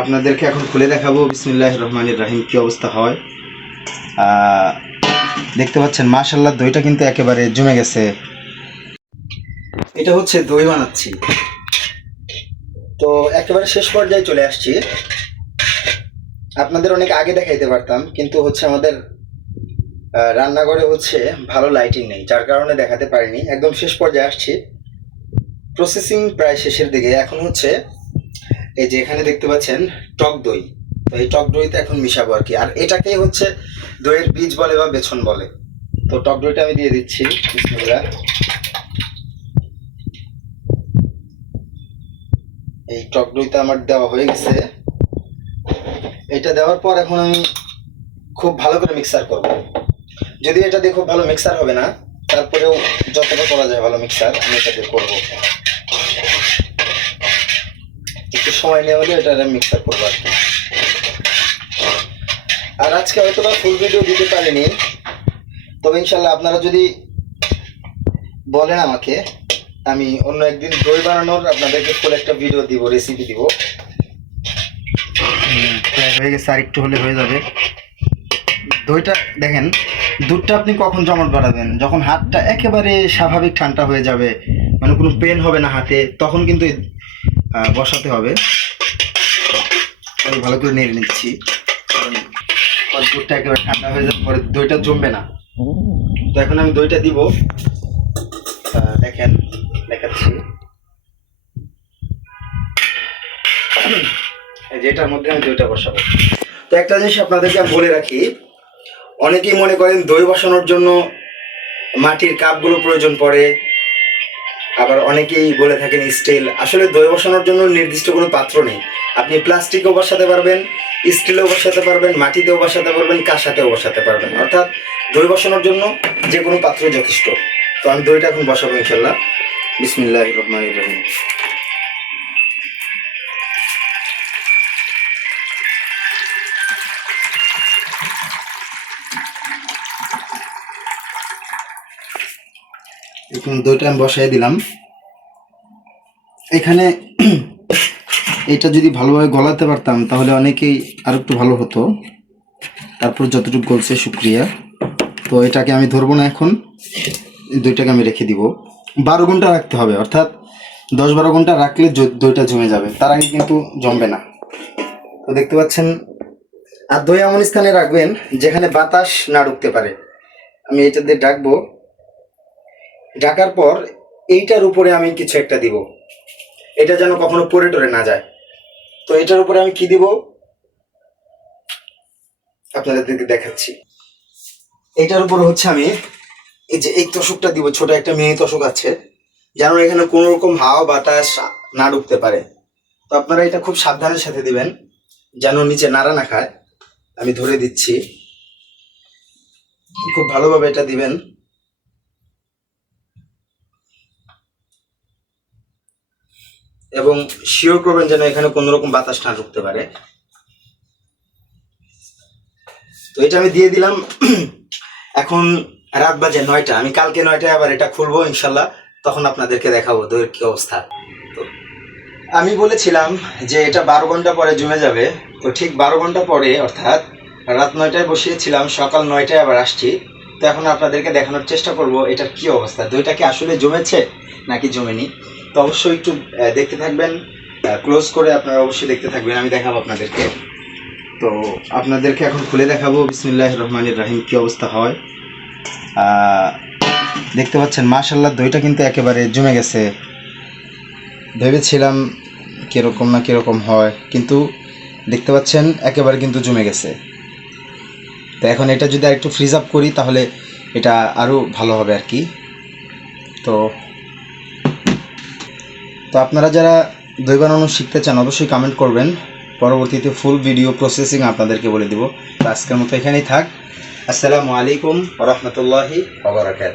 আপনাদেরকে এখন খুলে দেখাবো বিসমিল্লাহির রহমানির রহিম কি অবস্থা হয়। দেখতে পাচ্ছেন মাশাআল্লাহ দইটা কিন্তু একেবারে জমে গেছে। এটা হচ্ছে দই বানাচ্ছি, তো একেবারে শেষ পর্যায়ে চলে আসছি। আপনাদের অনেক আগে দেখাইতে পারতাম, কিন্তু হচ্ছে আমাদের রান্নাঘরে হচ্ছে ভালো লাইটিং নেই, যার কারণে দেখাতে পারিনি। একদম শেষ পর্যায়ে আসছি, প্রসেসিং প্রায় শেষের দিকে। এখন হচ্ছে এই যে এখানে দেখতে পাচ্ছেন টক দই, তো এই টক দইতে এখন মিশাবো আর কি। আর এটাকেই হচ্ছে দইয়ের বীজ বলে বা বেছন বলে। তো টক দইটা আমি দিয়ে দিচ্ছি। বিসমিল্লাহ। এই টক দইটা আমার দেওয়া হয়ে গেছে। এটা দেওয়ার পর এখন আমি খুব ভালো করে মিক্সার করব। যদি এটা দিয়ে খুব ভালো মিক্সার হবে না, তারপরেও যতটা করা যায় ভালো মিক্সার আমি এটা দিয়ে করবো। একটু সময় নেওয়া হলে এটা মিক্সার করবো আর কি। আর আজকে হয়তো বা ফুল ভিডিও দিতে পারিনি, তবে ইনশাল্লাহ আপনারা যদি বলেন আমাকে, আমি অন্য একদিন দই বানানোর আপনাদেরকে ফুল একটা ভিডিও দিব, রেসিপি দিব। হয়ে গেছে, আর একটু হলে হয়ে যাবে। দইটা দেখেন, দুধটা আপনি কখন জমাট বাড়াবেন? যখন হাতটা একেবারে স্বাভাবিক ঠান্ডা হয়ে যাবে, মানে কোনো পেন হবে না হাতে, তখন কিন্তু বসাতে হবে। আমি ভালো করে নেড়ে নিচ্ছি, কারণ দুধটা একেবারে ঠান্ডা হয়ে যাওয়ার পরে দইটা জমবে না। তো এখন আমি দইটা দিব, দেখেন দেখাচ্ছি। যেটার মধ্যে আমি দইটা বসাবো। তো একটা জিনিস আপনাদেরকে আমি বলে রাখি, অনেকেই মনে করেন দই বসানোর জন্য মাটির কাপগুলো প্রয়োজন পড়ে, আবার অনেকেই বলে থাকেন স্টিল। আসলে দই বসানোর জন্য নির্দিষ্ট কোনো পাত্র নেই। আপনি প্লাস্টিকও বসাতে পারবেন, স্টিলেও বসাতে পারবেন, মাটিতেও বসাতে পারবেন, কাঁসাতেও বসাতে পারবেন। অর্থাৎ দই বসানোর জন্য যে কোনো পাত্রই যথেষ্ট। তো আমি দইটা এখন বসাবো ইনশাল্লাহ। বিসমিল্লাহির রহমানির রহিম। এখন দইটা আমি বসাই দিলাম। এখানে এটা যদি ভালোভাবে গলাতে পারতাম তাহলে অনেকেই আর একটু ভালো হতো। তারপর যতটুকু গলছে শুকরিয়া। তো এটাকে আমি ধরবো না, এখন দইটাকে আমি রেখে দিব। 12 ঘন্টা রাখতে হবে, অর্থাৎ 10-12 ঘন্টা রাখলে দইটা জমে যাবে, তার আগে কিন্তু জমবে না। তো দেখতে পাচ্ছেন। আর দই এমন স্থানে রাখবেন যেখানে বাতাস না ঢুকতে পারে। আমি এটা দিয়ে ঢাকবো। ঢাকার পর এইটার উপরে আমি কিছু একটা দিব, এটা যেন কখনো পড়ে টরে না যায়। তো এটার উপরে আমি কি দিব আপনাদেরকে দেখাচ্ছি। এইটার উপরে হচ্ছে আমি এই যে এই তোষকটা দিব, ছোট একটা মিনি তোষক আছে, যেন এখানে কোনো রকম হাওয়া বাতাস না ঢুকতে পারে। তো আপনারা এটা খুব সাবধানের সাথে দিবেন, যেন নিচে নাড়া না খায়। আমি ধরে দিচ্ছি, খুব ভালোভাবে এটা দিবেন। এবং শিওর করবেন যেন এখানে কোনো রকম বাতাস না ঢুকতে পারে। তো এটা আমি দিয়ে দিলাম। এখন রাত বাজে 9টা, আমি কালকে 9টায় আবার এটা খুলবো ইনশাল্লাহ, তখন আপনাদেরকে দেখাবো দইয়ের কি অবস্থা। তো আমি বলেছিলাম যে এটা 12 ঘন্টা পরে জমে যাবে। তো ঠিক 12 ঘন্টা পরে, অর্থাৎ রাত 9টায় বসিয়েছিলাম, সকাল 9টায় আবার আসছি। তো এখন আপনাদেরকে দেখানোর চেষ্টা করব এটার কি অবস্থা, দইটা কি আসলে জমেছে নাকি জমেনি। তো অবশ্যই একটু দেখতে থাকবেন, ক্লোজ করে আপনারা অবশ্যই দেখতে থাকবেন, আমি দেখাবো আপনাদেরকে। তো আপনাদেরকে এখন খুলে দেখাবো বিসমিল্লাহির রহমানির রহিম কি অবস্থা হয়। দেখতে পাচ্ছেন মাশাআল্লাহ দইটা কিন্তু একেবারে জমে গেছে। ভেবেছিলাম কিরকম না কিরকম হয়, কিন্তু দেখতে পাচ্ছেন একেবারে কিন্তু জমে গেছে। তো এখন এটা যদি আর একটু ফ্রিজ আপ করি তাহলে এটা আরও ভালো হবে আর কি। তো আপনারা যারা দই বানানো শিখতে চান অবশ্যই কমেন্ট করবেন, পরবর্তীতে ফুল ভিডিও প্রসেসিং আপনাদেরকে বলে দিব। তো আজকের মতো এখানেই থাক। আসসালামু আলাইকুম ওয়া রাহমাতুল্লাহি ওয়া বারাকাতুহু।